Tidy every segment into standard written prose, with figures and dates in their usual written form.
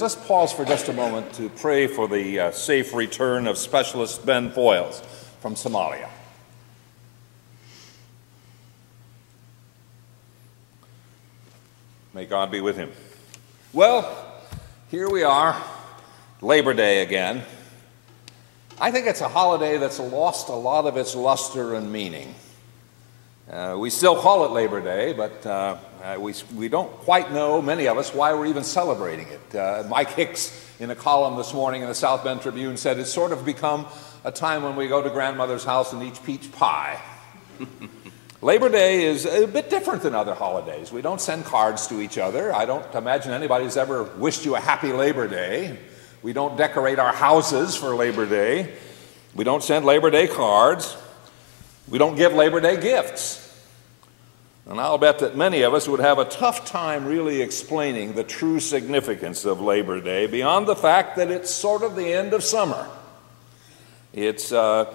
Let's pause for just a moment to pray for the safe return of Specialist Ben Foyles from Somalia. May God be with him. Well, here we are, Labor Day again. I think it's a holiday that's lost a lot of its luster and meaning. We still call it Labor Day, but we don't quite know, many of us, why we're even celebrating it. Mike Hicks, in a column this morning in the South Bend Tribune, said it's sort of become a time when we go to grandmother's house and eat peach pie. Labor Day is a bit different than other holidays. We don't send cards to each other. I don't imagine anybody's ever wished you a happy Labor Day. We don't decorate our houses for Labor Day. We don't send Labor Day cards. We don't give Labor Day gifts. And I'll bet that many of us would have a tough time really explaining the true significance of Labor Day beyond the fact that it's sort of the end of summer. It's a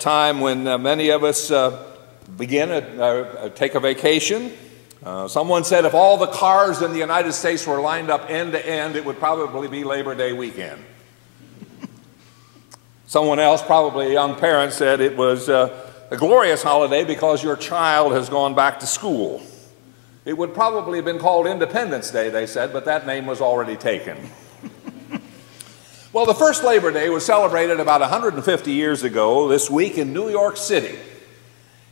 time when many of us take a vacation. Someone said if all the cars in the United States were lined up end to end, it would probably be Labor Day weekend. Someone else, probably a young parent, said it was a glorious holiday because your child has gone back to school. It would probably have been called Independence Day, they said, but that name was already taken. Well, the first Labor Day was celebrated about 150 years ago this week in New York City.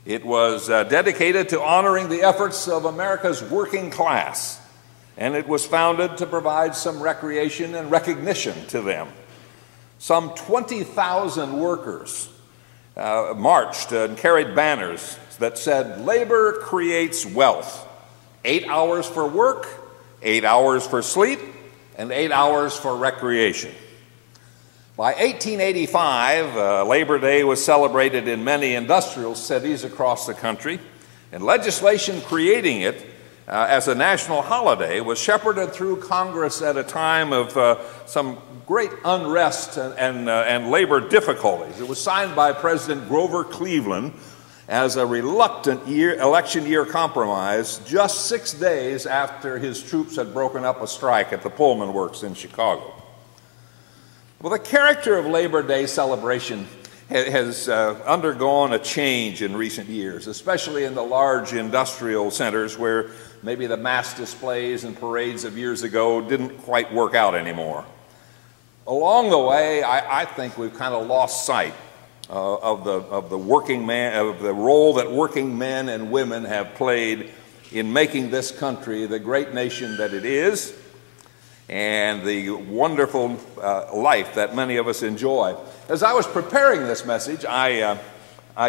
It was dedicated to honoring the efforts of America's working class, and it was founded to provide some recreation and recognition to them. Some 20,000 workers marched and carried banners that said, "Labor creates wealth. 8 hours for work, 8 hours for sleep, and 8 hours for recreation." By 1885, Labor Day was celebrated in many industrial cities across the country, and legislation creating it as a national holiday was shepherded through Congress at a time of some great unrest and labor difficulties. It was signed by President Grover Cleveland as a reluctant election year compromise just 6 days after his troops had broken up a strike at the Pullman Works in Chicago. Well, the character of Labor Day celebration has undergone a change in recent years, especially in the large industrial centers where maybe the mass displays and parades of years ago didn't quite work out anymore. Along the way, I think we've kind of lost sight of the working man, of the role that working men and women have played in making this country the great nation that it is, and the wonderful life that many of us enjoy. As I was preparing this message, I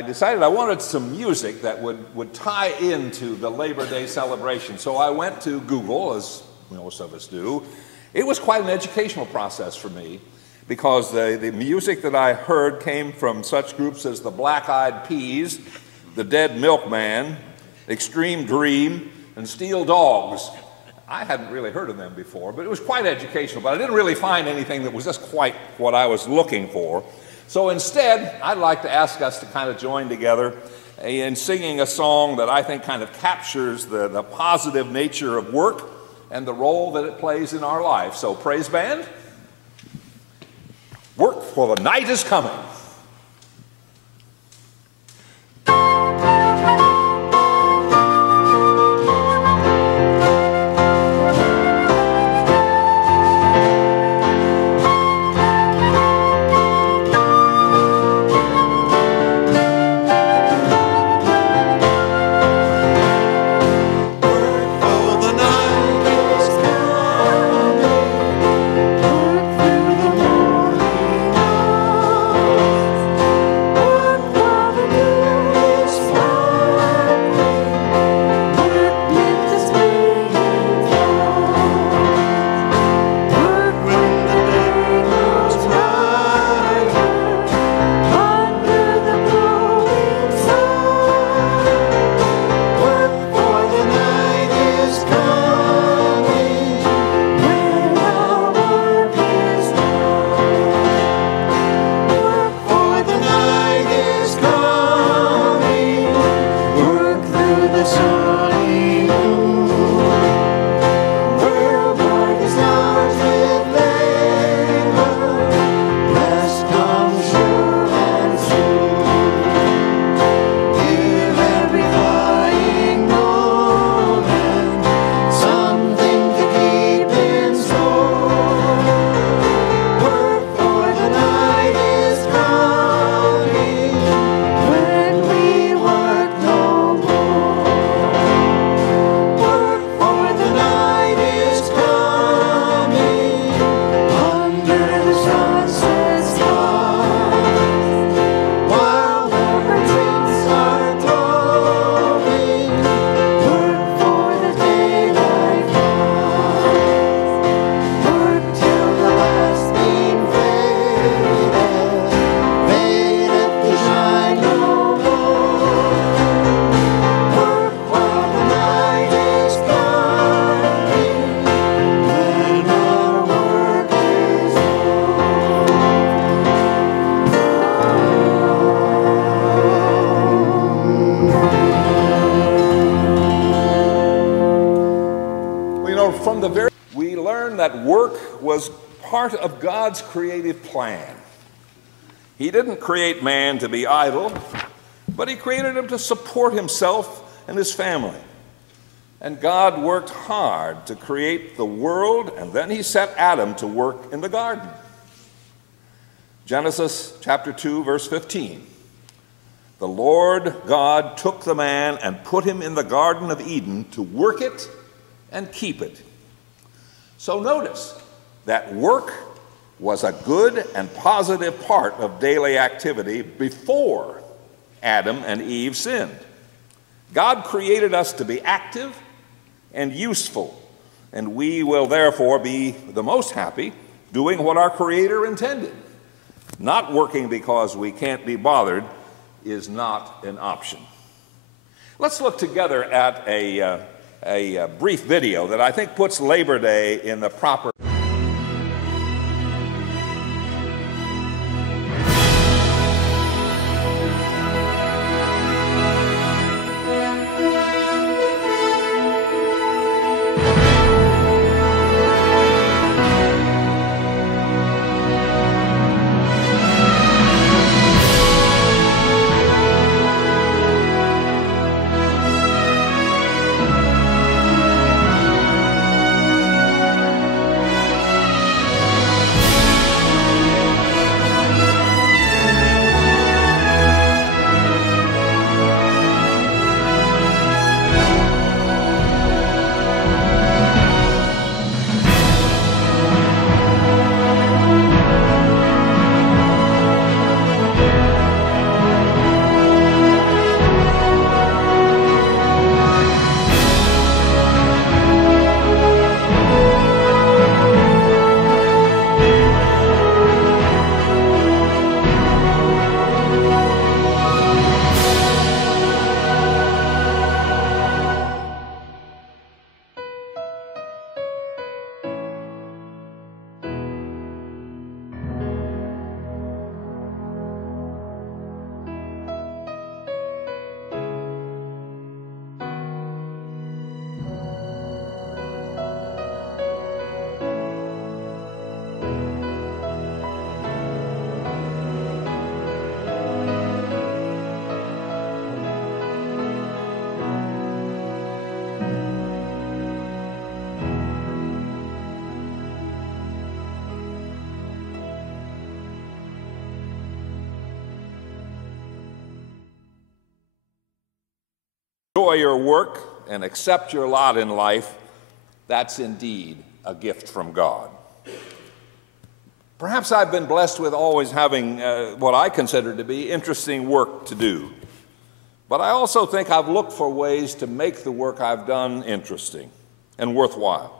decided I wanted some music that would tie into the Labor Day celebration. So I went to Google, as most of us do. It was quite an educational process for me because the music that I heard came from such groups as the Black Eyed Peas, the Dead Milkman, Extreme Dream, and Steel Dogs. I hadn't really heard of them before, but it was quite educational, but I didn't really find anything that was just quite what I was looking for. So instead, I'd like to ask us to kind of join together in singing a song that I think kind of captures the positive nature of work and the role that it plays in our life. So praise band, work for the night is coming. Work through the morning. we learn that work was part of God's creative plan. He didn't create man to be idle, but he created him to support himself and his family. And God worked hard to create the world, and then he set Adam to work in the garden. Genesis chapter 2, verse 15. The Lord God took the man and put him in the Garden of Eden to work it and keep it. So notice that work was a good and positive part of daily activity before Adam and Eve sinned. God created us to be active and useful, and we will therefore be the most happy doing what our Creator intended. Not working because we can't be bothered is not an option. Let's look together at a brief video that I think puts Labor Day in the proper. Enjoy your work and accept your lot in life, that's indeed a gift from God. Perhaps I've been blessed with always having what I consider to be interesting work to do. But I also think I've looked for ways to make the work I've done interesting and worthwhile.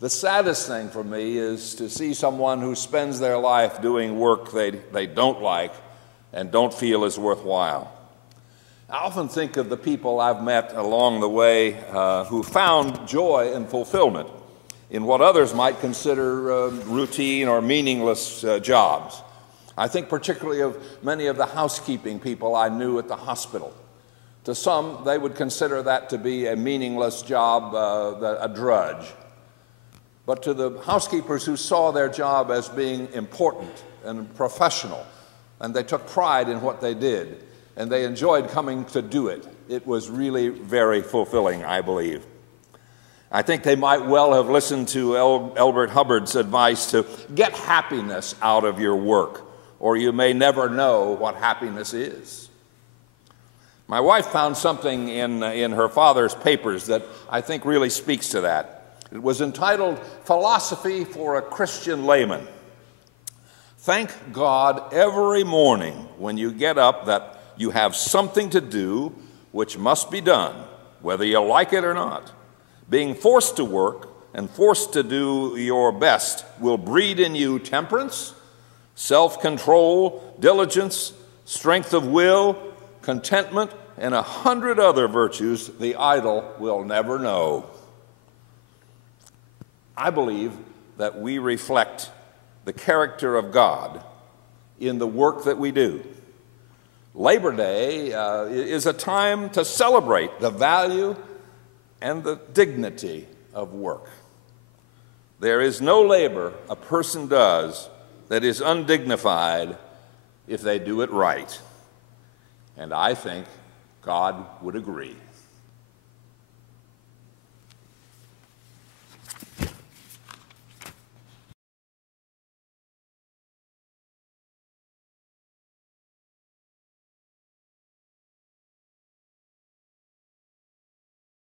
The saddest thing for me is to see someone who spends their life doing work they don't like and don't feel is worthwhile. I often think of the people I've met along the way who found joy and fulfillment in what others might consider routine or meaningless jobs. I think particularly of many of the housekeeping people I knew at the hospital. To some, they would consider that to be a meaningless job, a drudge. But to the housekeepers who saw their job as being important and professional, and they took pride in what they did, and they enjoyed coming to do it, it was really very fulfilling, I believe. I think they might well have listened to Elbert Hubbard's advice to get happiness out of your work, or you may never know what happiness is. My wife found something in her father's papers that I think really speaks to that. It was entitled Philosophy for a Christian Layman. Thank God every morning when you get up that you have something to do which must be done, whether you like it or not. Being forced to work and forced to do your best will breed in you temperance, self-control, diligence, strength of will, contentment, and 100 other virtues the idle will never know. I believe that we reflect the character of God in the work that we do. Labor Day is a time to celebrate the value and the dignity of work. There is no labor a person does that is undignified if they do it right. And I think God would agree.